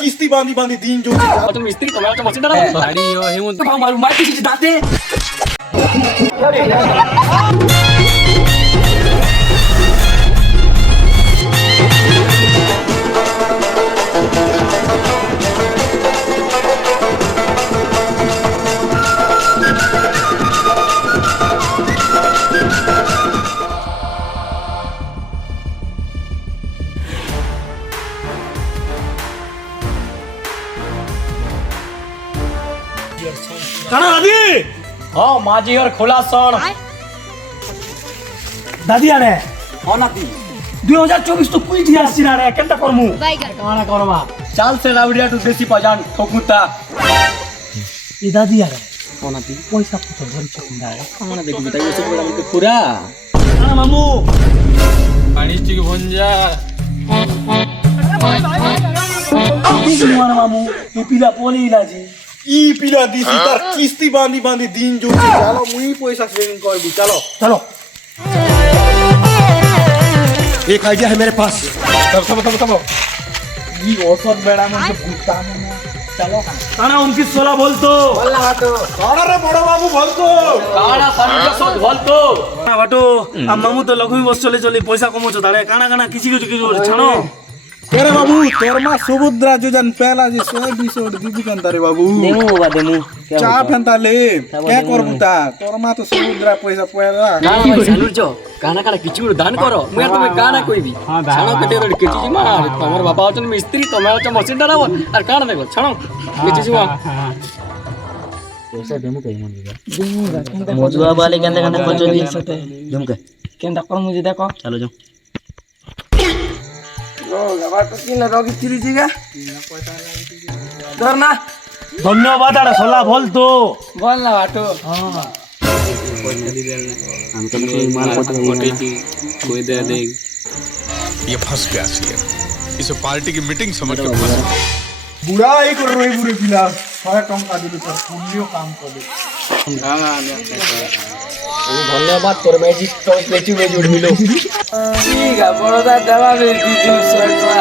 কিস্তি বাঁধি বাঁধি দিন চলছে তুমি মিস্ত্রি তোমার একটা মশিন দাঁড়াবো গাড়ি হেমন্ত আমার মার কিছু দাঁতে কানা দাদি হ্যাঁ মাঝি আর খোলা সর দাদি আরে হ্যাঁ নাতি 2024 তো কুইটি আসছি না রে কেনটা করমু কানা করবা চাল সে লাউডিয়া টু দেশি পাজান ঠকুতা এ দাদি আরে হ্যাঁ নাতি পয়সা কত ধরছ কিনা রে কানা দেখবি তাই এসে বড় আমাকে পুরা কানা মামু পানি চিক ভঞ্জা কি তোমার মামু এ পিলা পলি ইলাজি ই পিলা দিছি তার কিস্তি বাঁধি বাঁধি দিন চলছে চলো মুই পয়সা সেভিং করবি চলো চলো एक आइडिया है मेरे पास। थमो ये औसत बेड़ा में से भूता में चलो काना 2916 बोलतो काना रे बड़ बाबू बोलतो কানা সঞ্জয় সব বলতো কানা বাটো আম মামু তো লক্ষ্মী বস চলে চলে পয়সা কমোছ তাড়ে কানা কানা কিছু ছানো কেরে বাবু তোর মা সুভদ্রা যোজন পেলা যে 100 দিবি কেন তারে বাবু দেমু বাবা দেমু চা ফেন্তা লে কে করবু তা তোর মা তো সুভদ্রা পয়সা পয়লা না ভাই সালুর চো কানা কানা কিছু দান করো মুই তুমি কানা কইবি ছাড়ো কেটে রে কিছু মা তোমার বাবা হচ্ছেন মিস্ত্রি তোমার হচ্ছে মশিন দাঁড়াবো আর কানা দেখো ছাড়ো কিছু মা মজুয়া वाले কেন্দা কেন্দা খোঁজ দি জমকে কেনটা করমু যে দেখো চলো যাও ধন্যবাদ আরে সোলা বলতো বল না বাটো ये फंस गया सीएम इसे पार्टी की मीटिंग समझ के फंस गया। বুড়া এই করে রই বুড়ে পিলা 100 টাকা দিলে তোর পুণ্য কাম করে ধন্যবাদ তোর ম্যাজিক তো পেছু মেজু উঠবিল ঠিক আছে বড়দা দেবা রে দিদি সরপা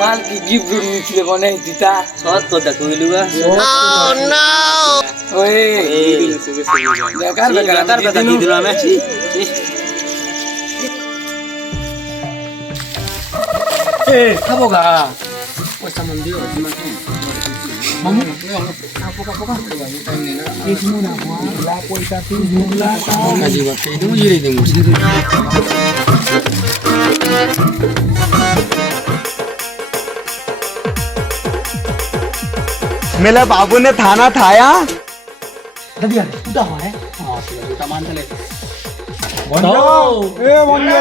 মাল কি গিফট নিছিলে বনে দিতা সৎ কথা কইলুগা ওই বেকার বেকার কথা দি দিল আমি এ খাবো গা পয়সা মন দিও মামু मेरे बाबू ने थाना थाया দাদি আরে উদা হয় मान चले এ বন্ধু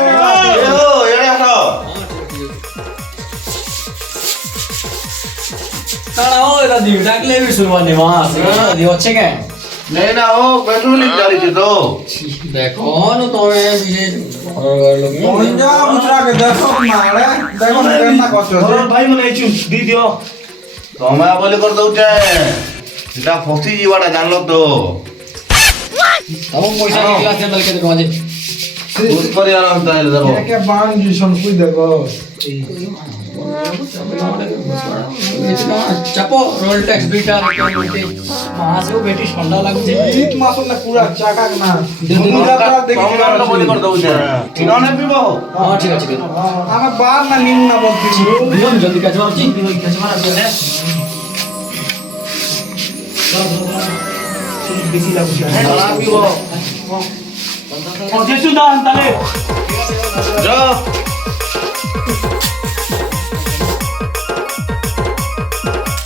ताड़ा हो दादी डाकले भी शुरुआत मास दादी अच्छे के नहीं ना वो पेट्रोलिंग गाड़ी थी तो देखो नो तो ये विशेष लोग বন্ধা মুদ্রা কে দেখো মারে দেখো কেনা করছো ভাই মনে আইছু দি দিও तुम्हें बोले कर दो चे इटा फसी जीवाड़ा जान लो तो हम पैसा निकला से मिल के देखो आज उस पर यार होता है देखो কে বান জিসন কই দেখো चापो रोल टैक्स बीटा बोलते वहां से वो बेटी ठंडा लग जे ঠিক মাসলে পুরা চাকা না तुम्हें तो बोले कर दो चे इन्होंने भी वो हां ठीक है আমার বার না নিম না বলছি बोल जल्दी का जवाब जी कैसे मारा चले বেশি লাগছে इन्होंने भी वो ও যেছু না তালে जो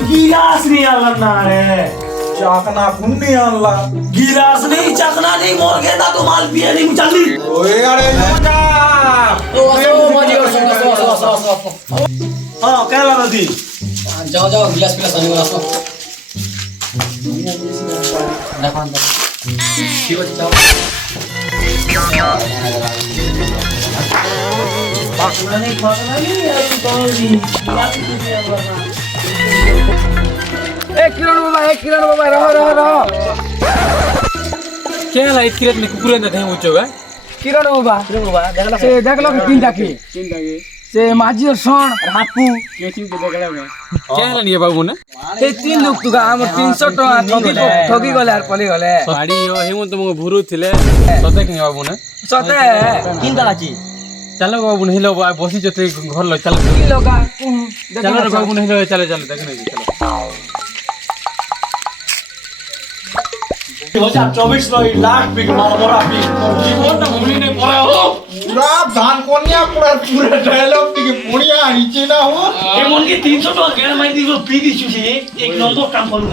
गिलास नहीं आला ना रे चाकना पुण्य आला गिलास नहीं चाकना नहीं मोर के दा तो माल पिए नहीं चली ओए अरे लगा ओ मजी और सो हां कहला नदी जाओ जाओ गिलास पिला सनी वाला सो देखो अंदर ठीक है जाओ नहीं खाना नहीं यार तो नहीं गिलास नहीं आला एक किरण बाबा रहो क्या ला एक किरण में कुकुरे न थे ऊंचो है किरण बाबा देख लो कि तीन टाकी से माझी और सोन হাপু কেন নিয়ে বাবু না এই তিন লোক তুগা আমার 300 টাকা ঠকি গলে আর পলি গলে বাড়ি হেমন্ত মগ ভুরু ছিলে সতে কি বাবু না সতে কিনতা আছে চলো বাবু হিলো বসি যেতে ঘর লো চলো কি লোকা চলো রে বাবু হিলো চলো চলো দেখে নাকি চলো 2024 ର ଲାଷ୍ଟ ପିକ୍ ମରା ପିକ୍ ଜୀବନଟା ଭୁଲିନେ ପରା ହୋ পুরা ধান কন্যা পুরা পুরা ডায়লগ টিকে বড়িয়া আইছে না হো এমনকি 300 টাকা কেন মাই দিব পি দিছু সে এক নম্বর কাম করু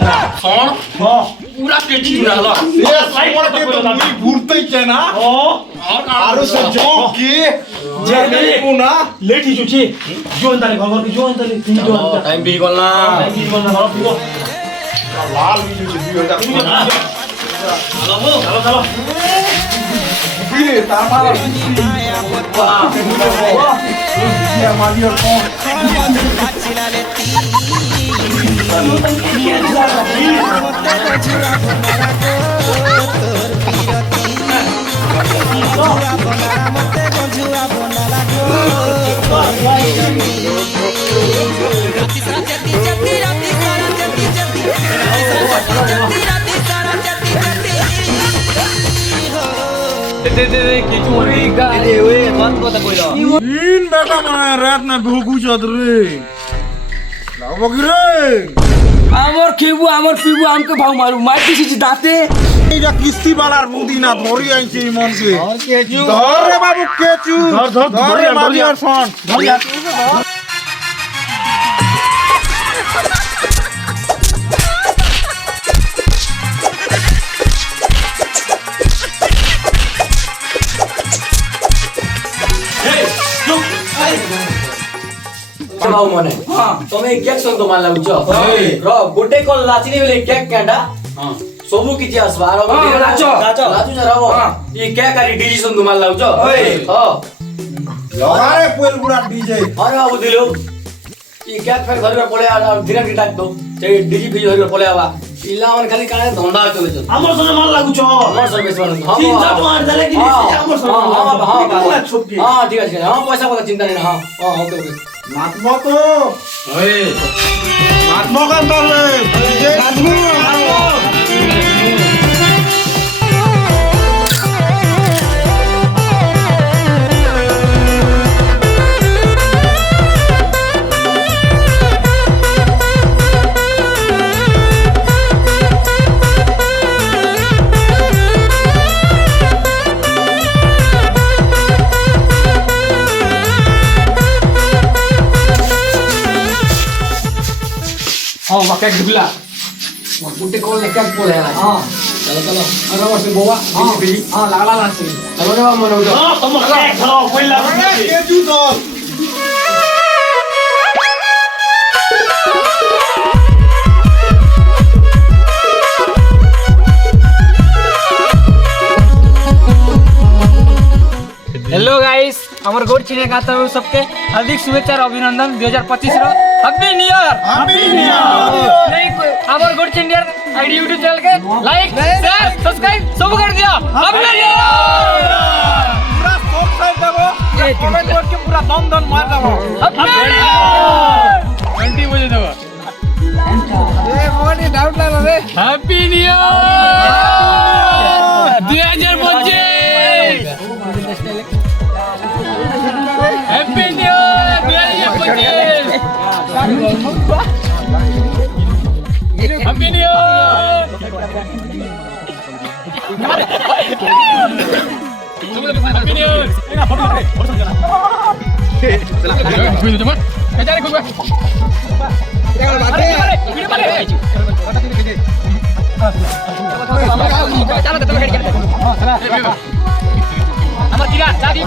শোন পুরা কেজি জুড়া হলো এ সমর কে তো মুই ঘুরতেই চাই না ও আর সে জং কি যে কোনা লেট হিছু ছি জোন তালে ঘর কি জোন তালে তিন জোন টাইম বি গল না টাইম কি বল না ঘর পিও লাল মিলু 2 ঘন্টা চলো চলো কি তার মানে মালিও কোন কিছু রিগা ওই কোন কথা কইলো তিন বেটা মানে রাত না ভুকু চদরে লাগবগিরে আমার খেবু আমার পিবু আমকে ভাও মারু মার দিছি দাঁতে এইটা কিস্তি বালার বুদি না ধরি আইছে মনকে ধর রে বাবু কেচু ধর রে মালিয়ার ফোন ভাও মনে তুমি কেক সঙ্গ মার লাগুছ র গোটে কোন লাচিনি বলে কেক কেডা ସବୁ କିଛି ଆସିବା ଆର ଲାଚୁ ରାବ ଇ କେ କାରି ଡିଜି ସଙ୍ଗ ମାର ଲାଗୁଛ লগারে পোল বুড়া ডিজে আরে বাবু দিলু ই কে ফের ধরিবা পড়ে আর ধীরে ধীরে ডাক দো সেই ডিজি ফিজি ধরিবা পড়ে আবা ইলা আমার খালি কানে ধন্দা চলেছ আমার সঙ্গে মাল লাগুছ আমার সার্ভিস মানে তিন চার টাকা দিলে কি আমার সঙ্গে হ্যাঁ ঠিক আছে হ্যাঁ পয়সা কথা চিন্তা নেই হ্যাঁ ওকে ওকে নাচব তো নাচব কেন তাহলে हाँ वहाँ केक दिखला बुट्टे कॉल ने केक बोले यार हाँ चलो चलो अरे वो से बोवा हाँ लागला लास्ट चलो रे बाबू मनो हाँ तुम केक खाओ कोई लाभ नहीं কেচু দল हेलो गाइस हमर गोड चिने गाता हो सबके हार्दिक शुभेच्छा और अभिनंदन 2025 रो हैप्पी न्यू ईयर नहीं हमर गोड चिने आईडी YouTube चैनल के लाइक शेयर सब्सक्राइब सब कर दिया हैप्पी न्यू ईयर पूरा सब साइड देबो कमेंट करके पूरा दम दम मार देबो हैप्पी न्यू ईयर 20 बजे देबो ए मोटी डाउट लगा रे happy new year 2025 happy new year 2025 happy new happy new আমার কিরা চাদি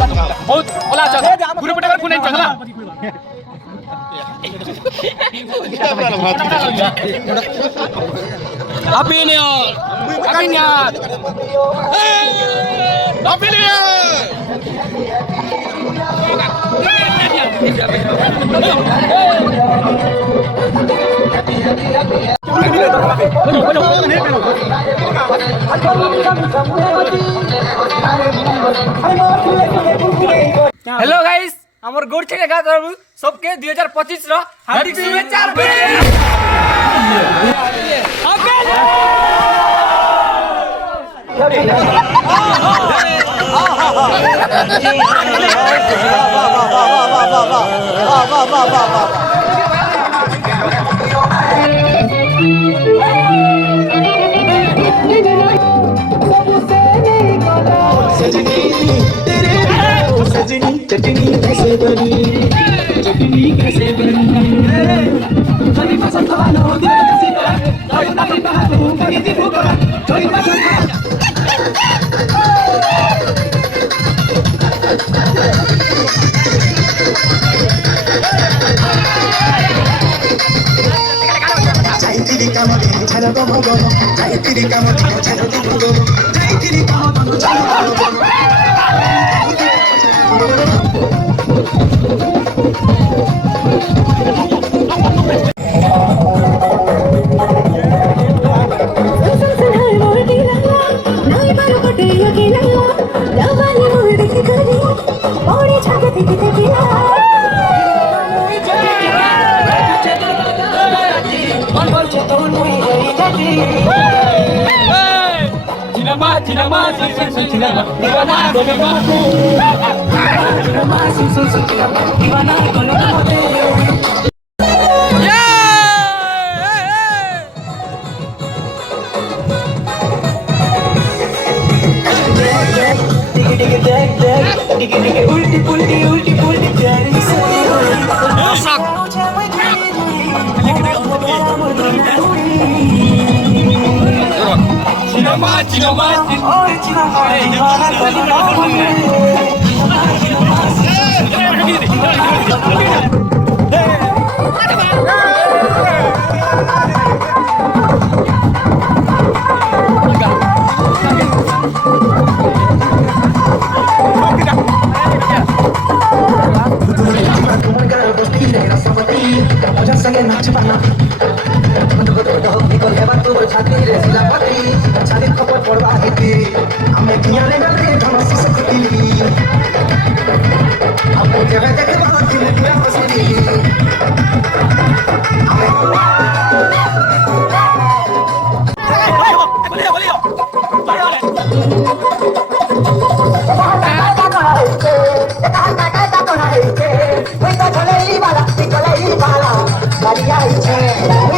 বহুত ওলা আছে পুরো পটে করে কোনে চলা happy new year happy new year happy new hello guys আমার গড় ছেড়ে গা তরফ সবকে 2025 র হার্দিক শুভেচ্ছা আর Maria,